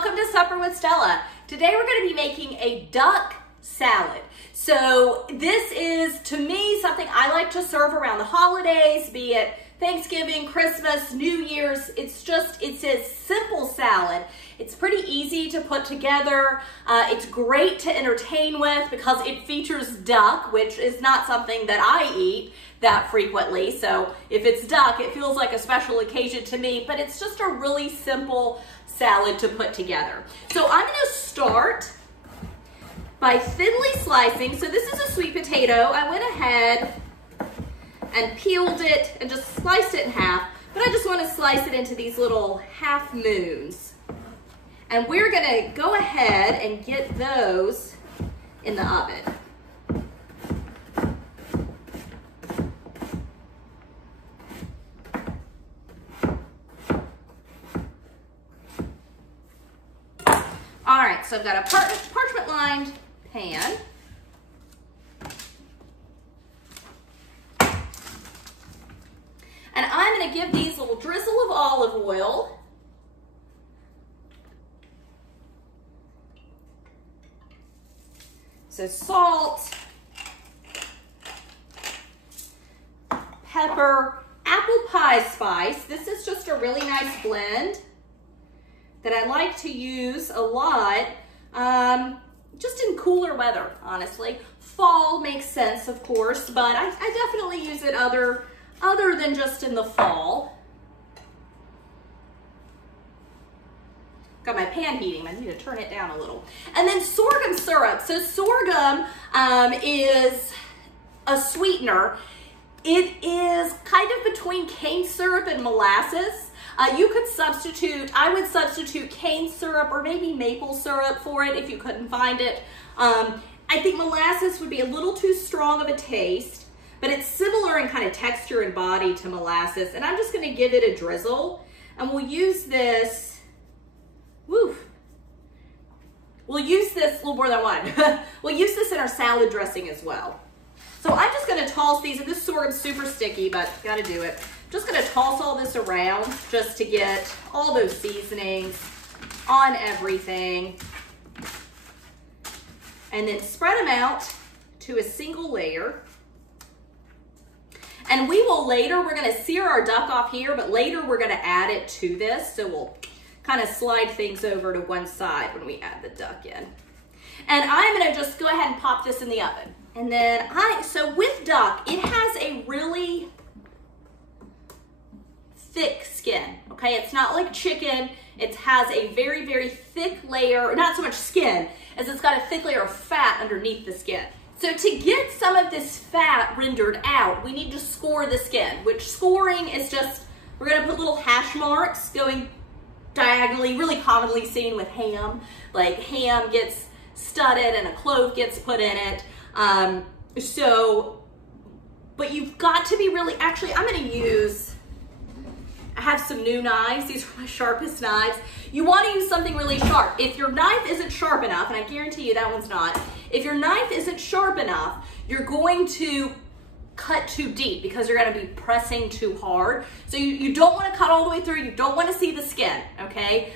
welcome to Supper with Stella. Today we're going to be making a duck salad. So this is, to me, something I like to serve around the holidays, be it Thanksgiving, Christmas, New Year's. It's a simple salad. It's pretty easy to put together. It's great to entertain with because it features duck, which is not something that I eat that frequently. So if it's duck, it feels like a special occasion to me, but it's just a really simple salad to put together. So I'm going to start by thinly slicing. So this is a sweet potato. I went ahead and peeled it and just sliced it in half, but I just want to slice it into these little half moons. And we're going to go ahead and get those in the oven. All right, so I've got a parchment lined pan. And I'm going to give these a little drizzle of olive oil. So salt, pepper, apple pie spice. This is just a really nice blend that I like to use a lot, just in cooler weather, honestly. Fall makes sense, of course, but I definitely use it other than just in the fall. Got my pan heating. I need to turn it down a little. And then sorghum syrup. So sorghum is a sweetener. It is kind of between cane syrup and molasses. You could substitute, I would substitute cane syrup or maybe maple syrup for it if you couldn't find it. I think molasses would be a little too strong of a taste, but it's similar in kind of texture and body to molasses. And I'm just gonna give it a drizzle. And we'll use this, we'll use this a little more than one. We'll use this in our salad dressing as well. So I'm just gonna toss these, and this sorghum's super sticky, but gotta do it. Just gonna toss all this around just to get all those seasonings on everything. And then spread them out to a single layer. And we will later, we're gonna sear our duck off here, but later we're gonna add it to this. So we'll kind of slide things over to one side when we add the duck in. And I'm gonna just go ahead and pop this in the oven. And then so with duck, it has a really thick skin, okay? It's not like chicken. It has a very, very thick layer, not so much skin, as it's got a thick layer of fat underneath the skin. So to get some of this fat rendered out, we need to score the skin, which scoring is just, we're gonna put little hash marks going diagonally, really commonly seen with ham. Like ham gets studded and a clove gets put in it. But you've got to be really, actually I'm gonna use, I have some new knives. These are my sharpest knives. You want to use something really sharp. If your knife isn't sharp enough, and I guarantee you that one's not, if your knife isn't sharp enough, you're going to cut too deep because you're going to be pressing too hard. So you don't want to cut all the way through. You don't want to see the skin, okay?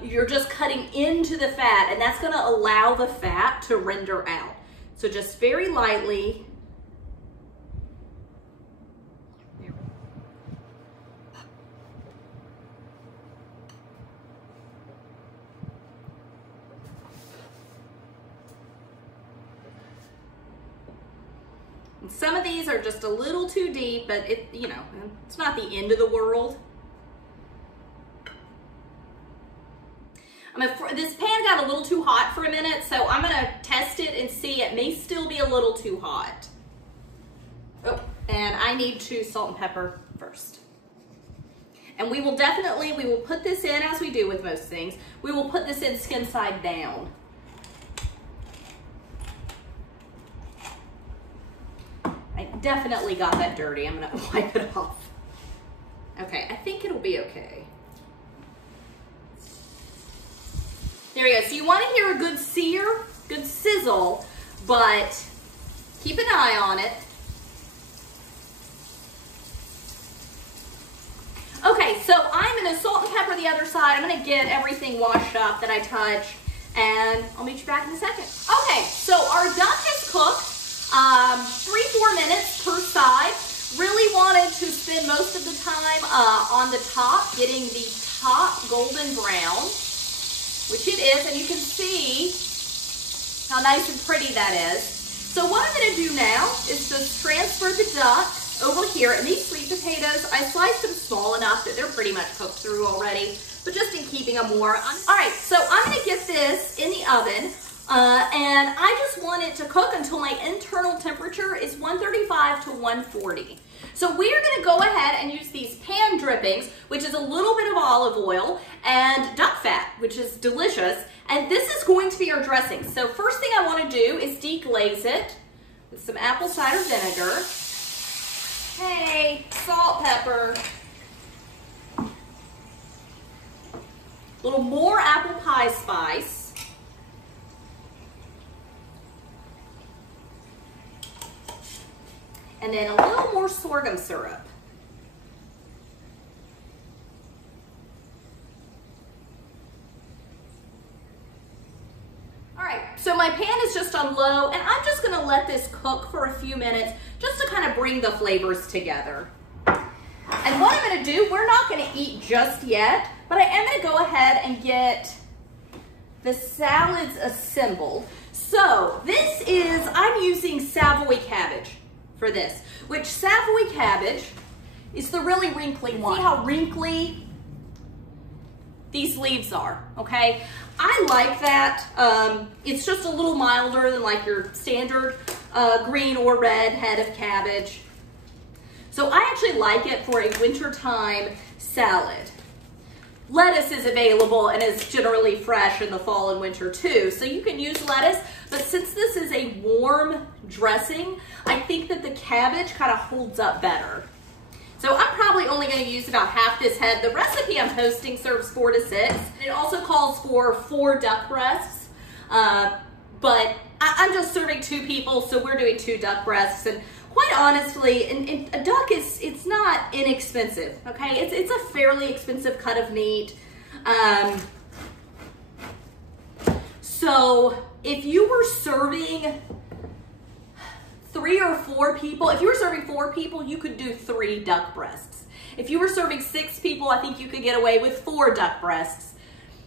You're just cutting into the fat, and that's going to allow the fat to render out. So just very lightly. Some of these are just a little too deep, but it's not the end of the world. This pan got a little too hot for a minute, so I'm gonna test it and see. It may still be a little too hot. Oh, and I need to salt and pepper first. And we will put this in, as we do with most things, we will put this in skin side down. I definitely got that dirty. I'm gonna wipe it off. Okay, I think it'll be okay. There we go. So you want to hear a good sear, good sizzle, but keep an eye on it. Okay, Okay, so I'm gonna salt and pepper the other side. I'm gonna get everything washed up that I touch, and I'll meet you back in a second. Okay, so our duck is cooked, 3-4 minutes per side. Really wanted to spend most of the time on the top, getting the top golden brown, which it is, and you can see how nice and pretty that is. So what I'm gonna do now is just transfer the duck over here, and these sweet potatoes, I sliced them small enough that they're pretty much cooked through already, but just in keeping them warm. All right, so I'm gonna get this in the oven, and I just want it to cook until my internal temperature is 135 to 140. So we're gonna go ahead and use these pan drippings, which is a little bit of olive oil, and duck fat, which is delicious, and this is going to be our dressing. So first thing I wanna do is deglaze it with some apple cider vinegar. Okay, salt, pepper, a little more apple pie spice, and then a little more sorghum syrup. All right, so my pan is just on low, and I'm just gonna let this cook for a few minutes just to kind of bring the flavors together. And what I'm gonna do, we're not gonna eat just yet, but I am gonna go ahead and get the salads assembled. So this is, I'm using Savoy cabbage for this, which Savoy cabbage is the really wrinkly one. See how wrinkly these leaves are, okay? I like that. It's just a little milder than like your standard green or red head of cabbage. So I actually like it for a wintertime salad. Lettuce is available and is generally fresh in the fall and winter too. So you can use lettuce, but since this is a warm dressing, I think that the cabbage kind of holds up better. So I'm probably only going to use about half this head. The recipe I'm posting serves 4 to 6. It also calls for 4 duck breasts, but I'm just serving 2 people, so we're doing 2 duck breasts. And quite honestly, a duck it's not inexpensive, okay? It's a fairly expensive cut of meat. So if you were serving 3 or 4 people, if you were serving 4 people, you could do 3 duck breasts. If you were serving 6 people, I think you could get away with 4 duck breasts.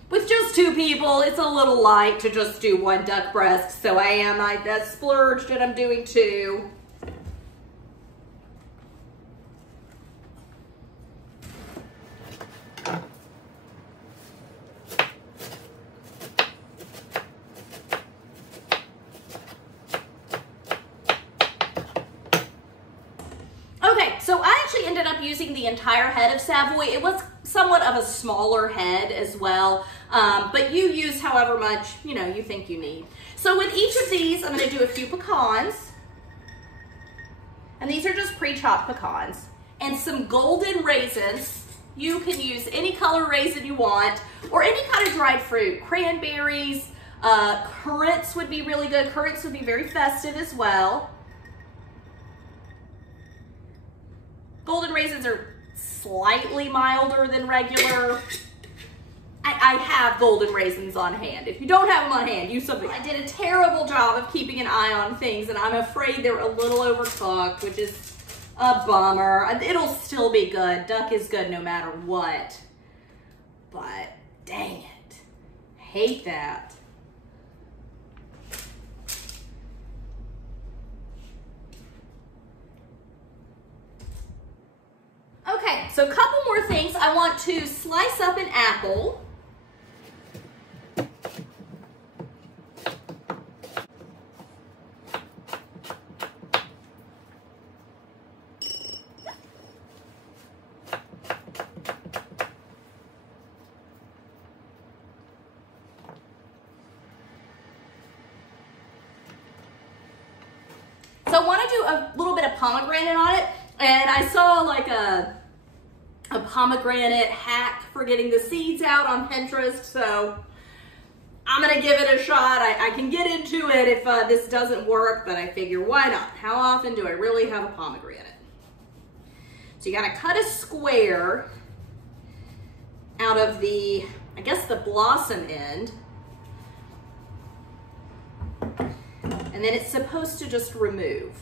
With just 2 people, it's a little light to just do 1 duck breast, so I splurged and I'm doing 2. So I actually ended up using the entire head of Savoy. It was somewhat of a smaller head as well, but you use however much you think you need. So with each of these, I'm going to do a few pecans, and these are just pre-chopped pecans, and some golden raisins. You can use any color raisin you want, or any kind of dried fruit. Cranberries, currants would be really good. Currants would be very festive as well. Golden raisins are slightly milder than regular. I have golden raisins on hand. If you don't have them on hand, use something. I did a terrible job of keeping an eye on things, and I'm afraid they're a little overcooked, which is a bummer. It'll still be good. Duck is good no matter what. But dang it, hate that. Okay, so a couple more things. I want to slice up an apple. So I want to do a little bit of pomegranate on it, and I saw like a pomegranate hack for getting the seeds out on Pinterest, so I'm gonna give it a shot. I can get into it if this doesn't work, but I figure why not? How often do I really have a pomegranate? So you gotta cut a square out of the, I guess, the blossom end. And then it's supposed to just remove.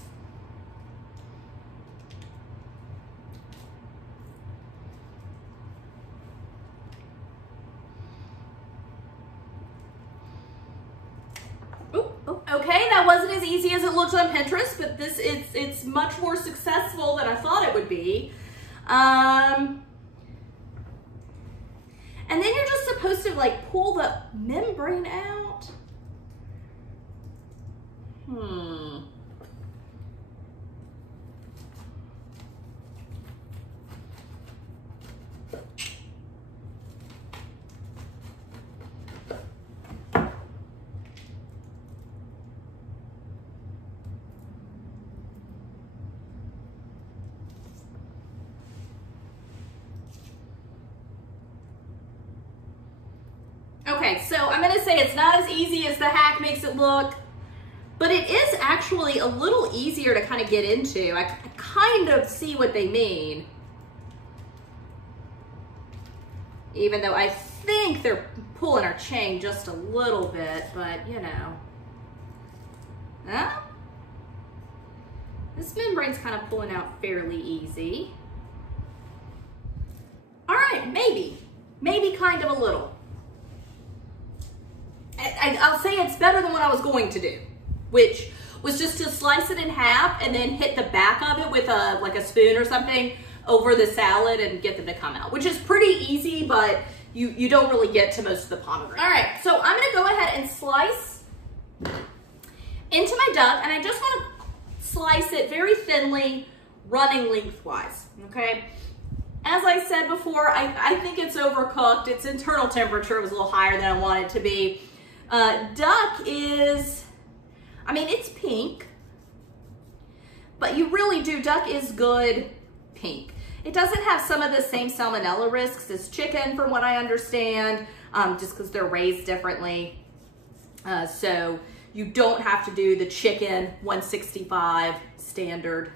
Okay, that wasn't as easy as it looks on Pinterest, but it's much more successful than I thought it would be. And then you're just supposed to like pull the membrane out. Okay, so I'm gonna say it's not as easy as the hack makes it look, but it is actually a little easier to kind of get into. I kind of see what they mean. Even though I think they're pulling our chain just a little bit, but you know. This membrane's kind of pulling out fairly easy. All right, maybe kind of a little. I'll say it's better than what I was going to do, which was just to slice it in half and then hit the back of it with like a spoon or something over the salad and get them to come out, which is pretty easy, but you don't really get to most of the pomegranate. All right, so I'm gonna go ahead and slice into my duck, and I just wanna slice it very thinly, running lengthwise, okay? As I said before, I think it's overcooked. Its internal temperature was a little higher than I want it to be. Duck is, I mean, it's pink, but you really do, duck is good pink. It doesn't have some of the same salmonella risks as chicken, from what I understand, just because they're raised differently. So you don't have to do the chicken 165 standard.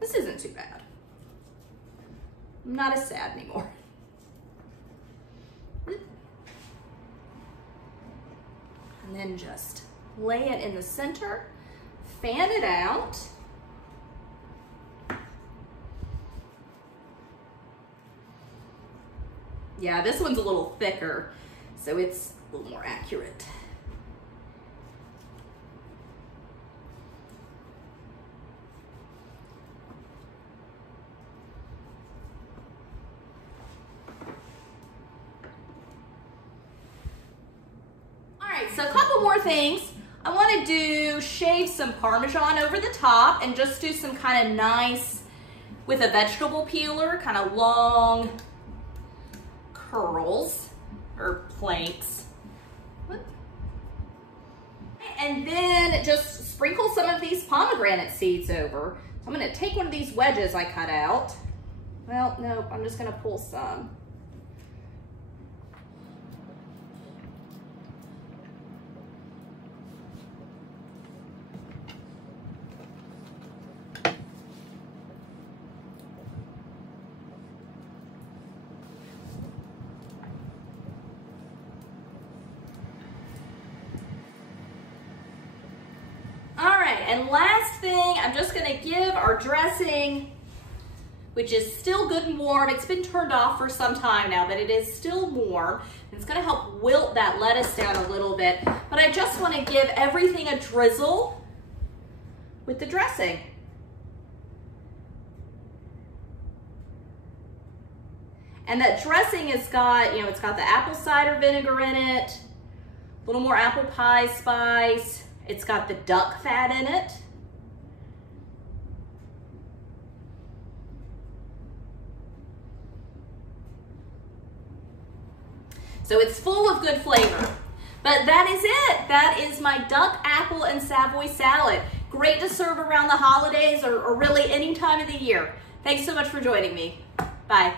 This isn't too bad. I'm not as sad anymore. And then just lay it in the center, fan it out. Yeah, this one's a little thicker, so it's a little more accurate. So a couple more things. I want to shave some Parmesan over the top and just do some kind of nice, with a vegetable peeler, kind of long curls or planks. And then just sprinkle some of these pomegranate seeds over. So I'm going to take one of these wedges I cut out. Well, no, I'm just going to pull some. And last thing, I'm just gonna give our dressing, which is still good and warm. It's been turned off for some time now, but it is still warm. It's gonna help wilt that lettuce down a little bit, but I just wanna give everything a drizzle with the dressing. And that dressing has got, you know, it's got the apple cider vinegar in it, a little more apple pie spice. It's got the duck fat in it. So it's full of good flavor. But that is it. That is my duck, apple, and Savoy salad. Great to serve around the holidays or really any time of the year. Thanks so much for joining me. Bye.